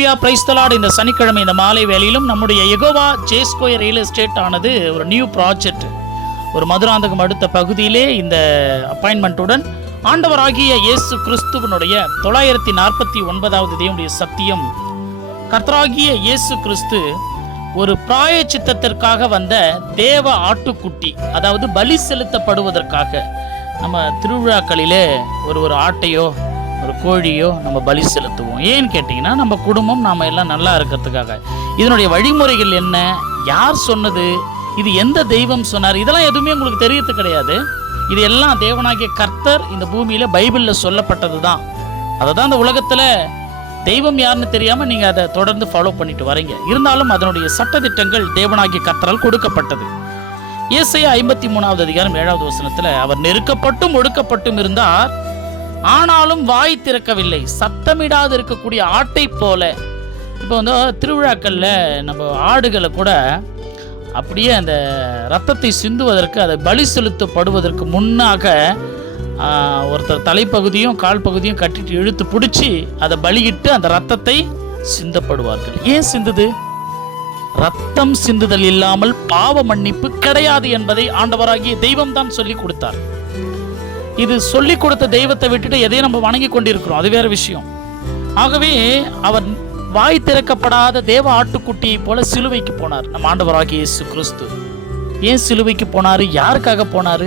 Hallelujah, praise the Lord. இந்த சனிக்கிழமை இந்த மாலை வேளையிலும் நம்முடைய யெகோவா ஜே-ஸ்கொயர் ரியல் எஸ்டேட் ஆனது ஒரு நியூ ப்ராஜெக்ட், ஒரு மதுராந்தகம் அடுத்த பகுதியிலே இந்த அப்பாயின்மெண்ட்டுடன் ஆண்டவராகிய இயேசு கிறிஸ்துவனுடைய 949வது தேவனுடைய சத்தியம், கர்த்தராகிய இயேசு கிறிஸ்து ஒரு பிராயச்சித்தத்திற்காக வந்த தேவ ஆட்டுக்குட்டி, அதாவது பலி செலுத்தப்படுவதற்காக. நம்ம திருவிழாக்களிலே ஒரு ஆட்டையோ ஒரு கோழியோ நம்ம பலி செலுத்துவோம். ஏன்னு கேட்டிங்கன்னா நம்ம குடும்பம் நாம் எல்லாம் நல்லா இருக்கிறதுக்காக. இதனுடைய வழிமுறைகள் என்ன, யார் சொன்னது, இது எந்த தெய்வம் சொன்னார், இதெல்லாம் எதுவுமே உங்களுக்கு தெரியறது கிடையாது. இது எல்லாம் தேவனாகிய கர்த்தர் இந்த பூமியில் பைபிளில் சொல்லப்பட்டது தான். அதை தான் இந்த உலகத்தில் தெய்வம் யாருன்னு தெரியாமல் நீங்கள் அதை தொடர்ந்து ஃபாலோ பண்ணிட்டு வரீங்க. இருந்தாலும் அதனுடைய சட்டதிட்டங்கள் தேவனாகிய கர்த்தரால் கொடுக்கப்பட்டது. ஏசாயா 53வது அதிகாரம் 7வது வசனத்தில், அவர் நெருக்கப்பட்டும் ஒடுக்கப்பட்டும் இருந்தார், ஆனாலும் வாய் திறக்கவில்லை, சத்தமிடாது இருக்கக்கூடிய ஆட்டை போல. இப்போ வந்து திருவிழாக்களில் நம்ம ஆடுகளை கூட அப்படியே அந்த ரத்தத்தை சிந்துவதற்கு, அதை பலி செலுத்தப்படுவதற்கு முன்னாக ஒருத்தர் தலைப்பகுதியும் கால் பகுதியும் கட்டிட்டு இழுத்து பிடிச்சி அதை பலியிட்டு அந்த ரத்தத்தை சிந்தப்படுவார்கள். ஏன் சிந்துது? ரத்தம் சிந்துதல் இல்லாமல் பாவ மன்னிப்பு கிடையாது என்பதை ஆண்டவராகிய தெய்வம் தான் சொல்லி கொடுத்தார். இது சொல்லி கொடுத்த தெய்வத்தை விட்டுட்டு எதையும் நம்ம வணங்கி கொண்டிருக்கிறோம், அது வேற விஷயம். ஆகவே அவர் வாய் திறக்கப்படாத தேவ ஆட்டுக்குட்டியை போல சிலுவைக்கு போனார் நம்ம ஆண்டவராகிய இயேசு கிறிஸ்து. ஏன் சிலுவைக்கு போனார்? யாருக்காக போனார்?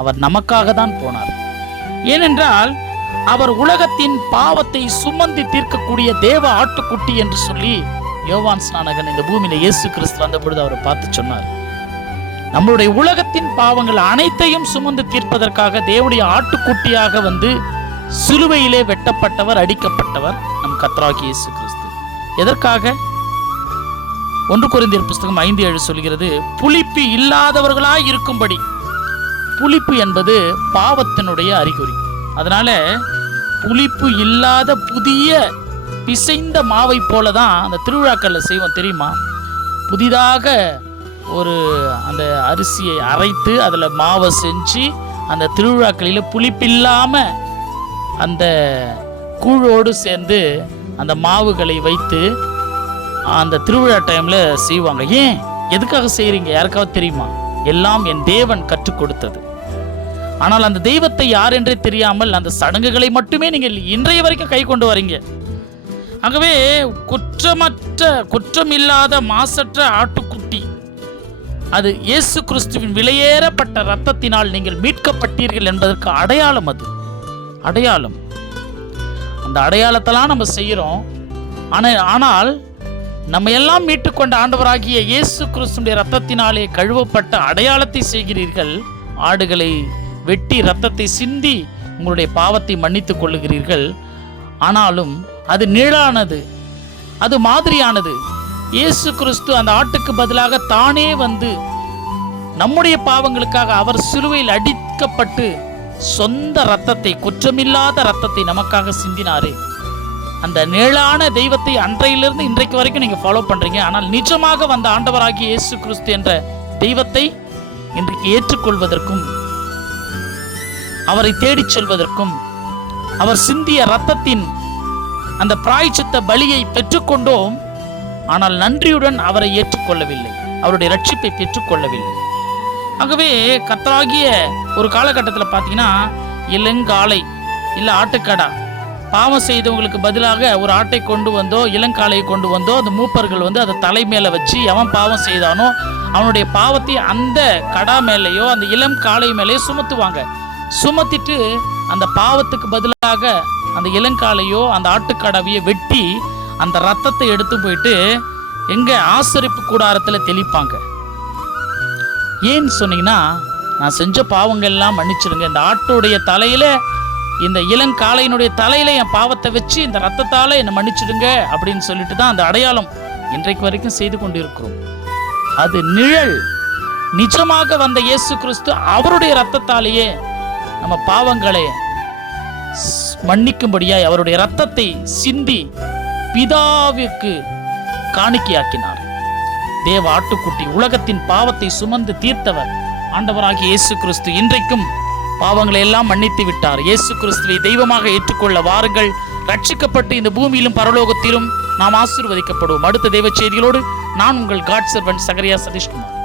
அவர் நமக்காக தான் போனார். ஏனென்றால் அவர் உலகத்தின் பாவத்தை சுமந்து தீர்க்கக்கூடிய தேவ ஆட்டுக்குட்டி என்று சொல்லி யோவான் ஸ்நானகன் இந்த பூமியில இயேசு கிறிஸ்து வந்த பொழுது அவரை பார்த்து சொன்னார். நம்மளுடைய உலகத்தின் பாவங்கள் அனைத்தையும் சுமந்து தீர்ப்பதற்காக தேவனுடைய ஆட்டுக்குட்டியாக வந்து சிலுவையிலே வெட்டப்பட்டவர், அடிக்கப்பட்டவர் நம் கர்த்தராகிய இயேசு கிறிஸ்து. எதற்காக? 1 கொரிந்தியர் புஸ்தகம் 5:7 சொல்கிறது, புளிப்பு இல்லாதவர்களாய் இருக்கும்படி. புளிப்பு என்பது பாவத்தினுடைய அறிகுறி. அதனால புளிப்பு இல்லாத புதிய பிசைந்த மாவை போல தான் அந்த திருவிழாக்களில் செய்வோம், தெரியுமா? புதிதாக ஒரு அந்த அரிசியை அரைத்து அதில் மாவை செஞ்சு அந்த திருவிழாக்களில் புளிப்பில்லாமல் அந்த கூழோடு சேர்ந்து அந்த மாவுகளை வைத்து அந்த திருவிழா டைமில் செய்வாங்க. ஏன், எதுக்காக செய்கிறீங்க? யாருக்காவது தெரியுமா? எல்லாம் என் தேவன் கற்றுக் கொடுத்தது. ஆனால் அந்த தெய்வத்தை யார் என்றே தெரியாமல் அந்த சடங்குகளை மட்டுமே நீங்கள் இன்றைய வரைக்கும் கை கொண்டு வரீங்க. ஆகவே குற்றம் இல்லாத மாசற்ற ஆட்டுக்குட்டி, அது இயேசு கிறிஸ்துவின் விலையேறப்பட்ட இரத்தத்தினால் நீங்கள் மீட்கப்பட்டீர்கள் என்பதற்கு அடையாளம். அது அடையாளம். அந்த அடையாளத்தெல்லாம் நம்ம செய்கிறோம். ஆனால் நம்ம எல்லாம் மீட்டுக்கொண்ட ஆண்டவராகிய இயேசு கிறிஸ்துவின் இரத்தத்தினாலே கழுவப்பட்ட அடையாளத்தை செய்கிறீர்கள். ஆடுகளை வெட்டி இரத்தத்தை சிந்தி உங்களுடைய பாவத்தை மன்னித்துக் கொள்ளுகிறீர்கள். ஆனாலும் அது நிழலானது, அது மாதிரியானது. இயேசு கிறிஸ்து அந்த ஆட்டுக்கு பதிலாக தானே வந்து நம்முடைய பாவங்களுக்காக அவர் சிலுவையில் அடிக்கப்பட்டு சொந்த இரத்தத்தை, குற்றமில்லாத இரத்தத்தை நமக்காக சிந்தினாரே. அந்த நிழலான தெய்வத்தை அன்றையிலிருந்து இன்றைக்கு வரைக்கும் நீங்க ஃபாலோ பண்றீங்க. ஆனால் நிஜமாக வந்த ஆண்டவராகிய இயேசு கிறிஸ்து என்ற தெய்வத்தை இன்றைக்கு ஏற்றுக்கொள்வதற்கும், அவரை தேடிச் செல்வதற்கும், அவர் சிந்திய இரத்தத்தின் அந்த பிராயச்சித்த பலியை பெற்றுக்கொண்டோம். ஆனால் நன்றியுடன் அவரை ஏற்றுக்கொள்ளவில்லை, அவருடைய ரட்சிப்பை பெற்றுக்கொள்ளவில்லை. ஆகவே கர்த்தராகிய ஒரு காலகட்டத்தில் பார்த்தீங்கன்னா இளங்காளை இல்லை ஆட்டுக்கடா, பாவம் செய்தவங்களுக்கு பதிலாக ஒரு ஆட்டை கொண்டு வந்தோ இளங்காளையை கொண்டு வந்தோ அந்த மூப்பர்கள் வந்து அதை தலை மேலே வச்சு எவன் பாவம் செய்தானோ அவனுடைய பாவத்தை அந்த கடா மேலேயோ அந்த இளம் காளை மேலேயோ சுமத்துவாங்க. சுமத்திட்டு அந்த பாவத்துக்கு பதிலாக அந்த இளங்காளையோ அந்த ஆட்டுக்கடாவையோ வெட்டி அந்த ரத்தத்தை எடுத்து போயிட்டு எங்க ஆசரிப்பு கூடாரத்தில் தெளிப்பாங்க. ஏன்னு சொன்னீங்கன்னா, நான் செஞ்ச பாவங்கள் எல்லாம் மன்னிச்சிடுங்க, இந்த ஆட்டுடைய தலையில, இந்த இளங்காளையினுடைய தலையில என் பாவத்தை வச்சு இந்த ரத்தத்தால என்னை மன்னிச்சிடுங்க அப்படின்னு சொல்லிட்டு தான் அந்த அடையாளம் இன்றைக்கு வரைக்கும் செய்து கொண்டிருக்கிறோம். அது நிழல். நிஜமாக வந்த இயேசு கிறிஸ்து அவருடைய ரத்தத்தாலேயே நம்ம பாவங்களை மன்னிக்கும்படியாய் அவருடைய ரத்தத்தை சிந்தி பிதாவிற்கு காணிக்கையாக்கினார். தேவ ஆட்டுக்குட்டி, உலகத்தின் பாவத்தை சுமந்து தீர்த்தவர் ஆண்டவராகிய இயேசு கிறிஸ்து இன்றைக்கும் பாவங்களை எல்லாம் மன்னித்து விட்டார். இயேசு கிறிஸ்துவை தெய்வமாக ஏற்றுக்கொள்ள வாருங்கள். ரட்சிக்கப்பட்டு இந்த பூமியிலும் பரலோகத்திலும் நாம் ஆசீர்வதிக்கப்படுவோம். அடுத்த தேவ செய்திகளோடு நான் உங்கள் காட் சர்வன்ட் சகரியா சதீஷ்குமார்.